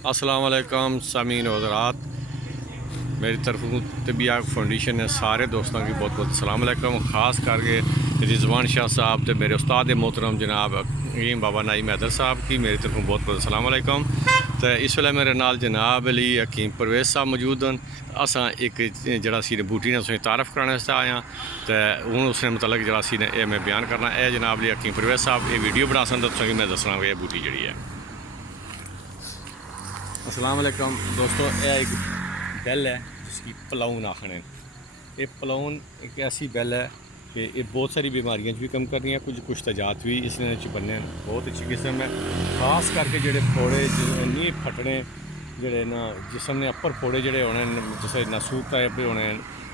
अस्सलाम वालेकुम सामीन हज़रात, मेरी तरफ तबिया फाउंडेशन है सारे दोस्तों की बहुत बहुत सलाम अलैकुम। ख़ास करके रिजवान शाह साहब तो मेरे उस्ताद मोहतरम जनाब अकीम बाबा नाईम हैदर साहब की मेरी तरफ बहुत बहुत सलाम अलैकुम। तो इस वेले मेरे नाल जनाब अली हकीम परवेज़ साहब मौजूद हैं। असा एक जरा सी बूटी ने उसे तारफ़ कराने वास्ते आए हैं, तो हूँ उसने मतलब जरा सी ने मैं बयान करना है। जनाब अली हकीम परवेज़ साहब ये वीडियो बना सन तो मैं दसना ये बूटी जी है। अस्सलाम वालेकुम दोस्तों, यह एक बैल है जिसकी पलाउन आखने। ये पलाउन एक ऐसी बैल है कि ये बहुत सारी बीमारियां भी कम कर रही हैं, कुछ तजात भी इसने बनने बहुत अच्छी किस्म है। खास करके जोड़े फोड़े नी फटने जोड़े ना जिसम ने अपर फोड़े जोड़े होने जैसे नसूक टाइप होने,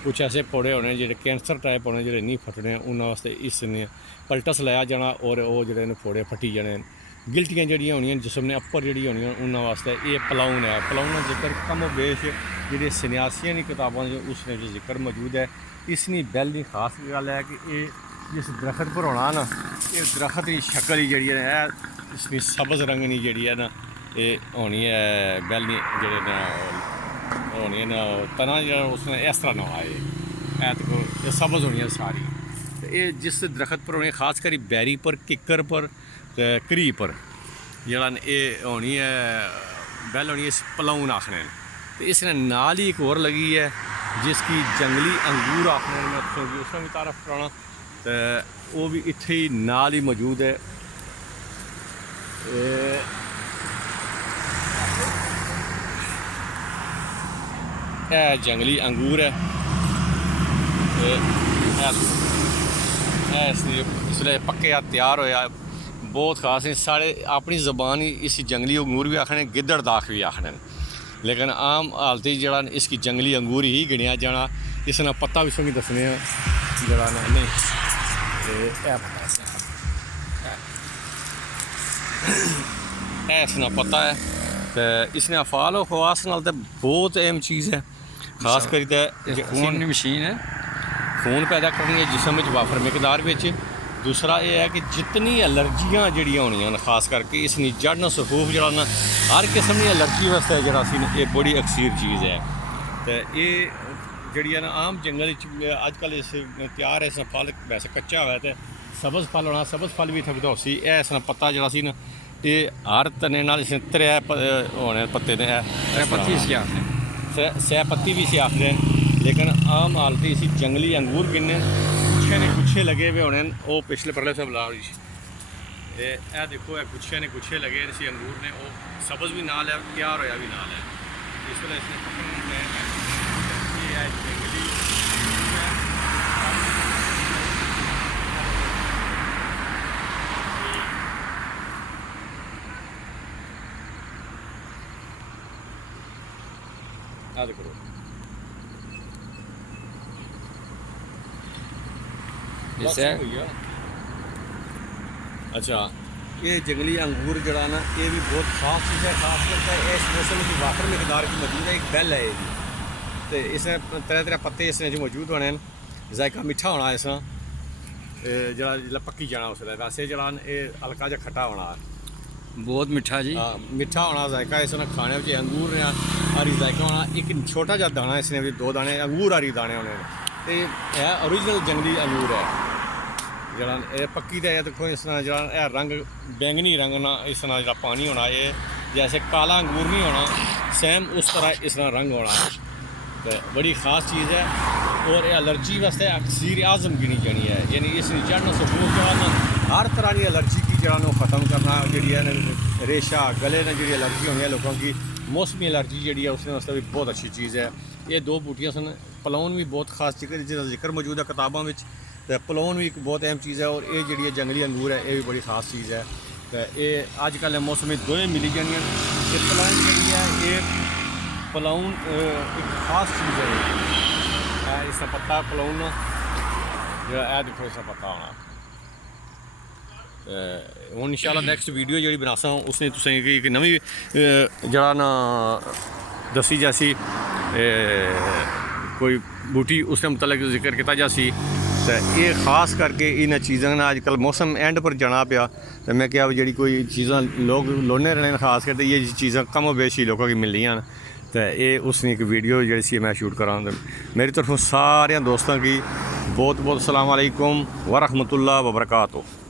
कुछ ऐसे फोड़े होने जो कैंसर टाइप होने जो नी फटने उन्होंने वास्ते इसने पलटस लाया जाना और वो जोड़े फोड़े फटी जाने। गिल्टियाँ जड़ियाँ होनियां जिसम ने अपर जी होनियां उन्होंने वास्ते ये पलाउन है। पलाउन का जिक्र कम बेश जी सन्यासियों की किताबों उसने जो जिक्र मौजूद है। इसनी बैल की खास गल है कि ये जिस दरख्त पर होना ना, ये दरख्त की शक्ल ही जी है इसकी सबज रंगनी जी है ना, ये होनी है बैल जोड़े ना होनी है ना तना जो उसने इस तरह ना आए ये सबज होनी है सारी। ये जिस दरख्त पर होनी खास कर बैरी पर किकर पर करी पर जरा ये होनी है बैल होनी है इस पलाउन आखने। तो इसने नाल ही एक और लगी है जिसकी जंगली अंगूर आखने में उसमें भी तारफ़ कराना, तो वो भी इत्थे ही नाल ही मौजूद है। यह जंगली अंगूर है, इसलिए पक्के तैयार होया बहुत खास है। साढ़े अपनी ज़बान ही इस जंगली अंगूर भी आखने गिद्दड़ दाख भी आखने, लेकिन आम हालत जरा इसकी जंगली अंगूर ही गिनिया जाना। इसना पत्ता भी सुनी दसने जरा नहीं इसना पता है। तो इसने अफाल और खवास नाल तो बहुत अहम चीज़ है। खास कर खून की मशीन है, खून पैदा करनी है जिसम में वाफर मकदार में। दूसरा ये है कि जितनी एलर्जियाँ जड़ियाँ होनियां खास करके इसनी जड़ न सफूफ जरा ना हर किस्म की एलर्जी वास्ते जरा सी ये बड़ी अक्सीर चीज़ है। तो ये जड़ी है ना आम जंगल अजकल इस तैयार है। इसका फल वैसे कच्चा हुआ तो सबज फल होना, सबज फल भी थकदा उसी है। इसका पत्ता जरा सी ना ये हर तने नाल इसने त्रै होने पत्ते ने पत्ती सै पत्ती भी इसी आखते हैं। लेकिन आम हालत इसी जंगली अंगूर गिनने गुच्छे ने गुच्छे लगे हुए होने वो पिछले परले सब ला ये देखो गुच्छे ने गुच्छे लगे इसी अंगूर ने वो सबज भी नाल है तैयार होया भी नाल है। इस वे इसने पकड़ना है जंगली याद करो। अच्छा, ये जंगली अंगूर जड़ा ना ये भी बहुत खास चीज़ है। खास करके इस मौसम की वाटर मकदार की मौजूद है। एक बैल है ये जी, तो इसने तरह तरह पत्ते इसने जो मौजूद होने जायका मिठा होना इसना जरा जिला पक्की जाना उसने वैसे जरा ये हल्का जहा खट्टा होना बहुत मिठा जी। हाँ मिठा होना जायका इसने खाने में अंगूर ने हरी जायका होना। एक छोटा जहा दाना इसने भी दो दाने अंगूर हरी दाने होने। तो यह ओरिजिनल जंगली अंगूर है जरा पक्की तो देखो इस तरह जरा रंग बैंगनी रंग ना इस तरह जरा पानी होना ये जैसे काला अंगूर नहीं होना सेम उस तरह इस तरह रंग होना। तो बड़ी ख़ास चीज़ है और यह एलर्जी वास्ते अक्सीर आज़म गिनी जानी है। यानी इस चढ़ना सफूफ जरा हर तरह की एलर्जी की जरा ख़त्म करना जी है रेशा गले ने जी एलर्जी होनी है लोगों की मौसमी एलर्जी जी है उसने वास्ते भी बहुत अच्छी चीज़ है। ये दो बूटियाँ सन पलाउन भी बहुत खास जिसका जिक्र मौजूद है किताबों में। तो पलाउन भी एक बहुत अहम चीज़ है और ये जी जंगली अंगूर है ये भी बड़ी खास चीज़ है। तो ये अजकल मौसम में दोवें मिली जानियां। ये पलाउन जी है ये पलाउन एक खास चीज़ है। इसका पत्ता पलाउन जो देखो इसका पत्ता होना। हूँ इंशाल्लाह नैक्सट वीडियो जी बनासा उसने तुसें एक नवी जरा ना दसी जैसी कोई बूटी उसने मतलब जिक्र किया जासी तो ये खास करके इन चीज़ों ने अजकल मौसम एंड पर जाना पाया तो मैं क्या जी कोई चीज़ा लोग लोने रहने खास करके ये चीज़ा कम बेशी लोगों की मिलनियां तो ये उसने एक वीडियो जी मैं शूट करा मेरी तरफों सारे दोस्तों की बहुत बहुत अस्सलाम वालेकुम व रहमतुल्लाह व बरकातुहू।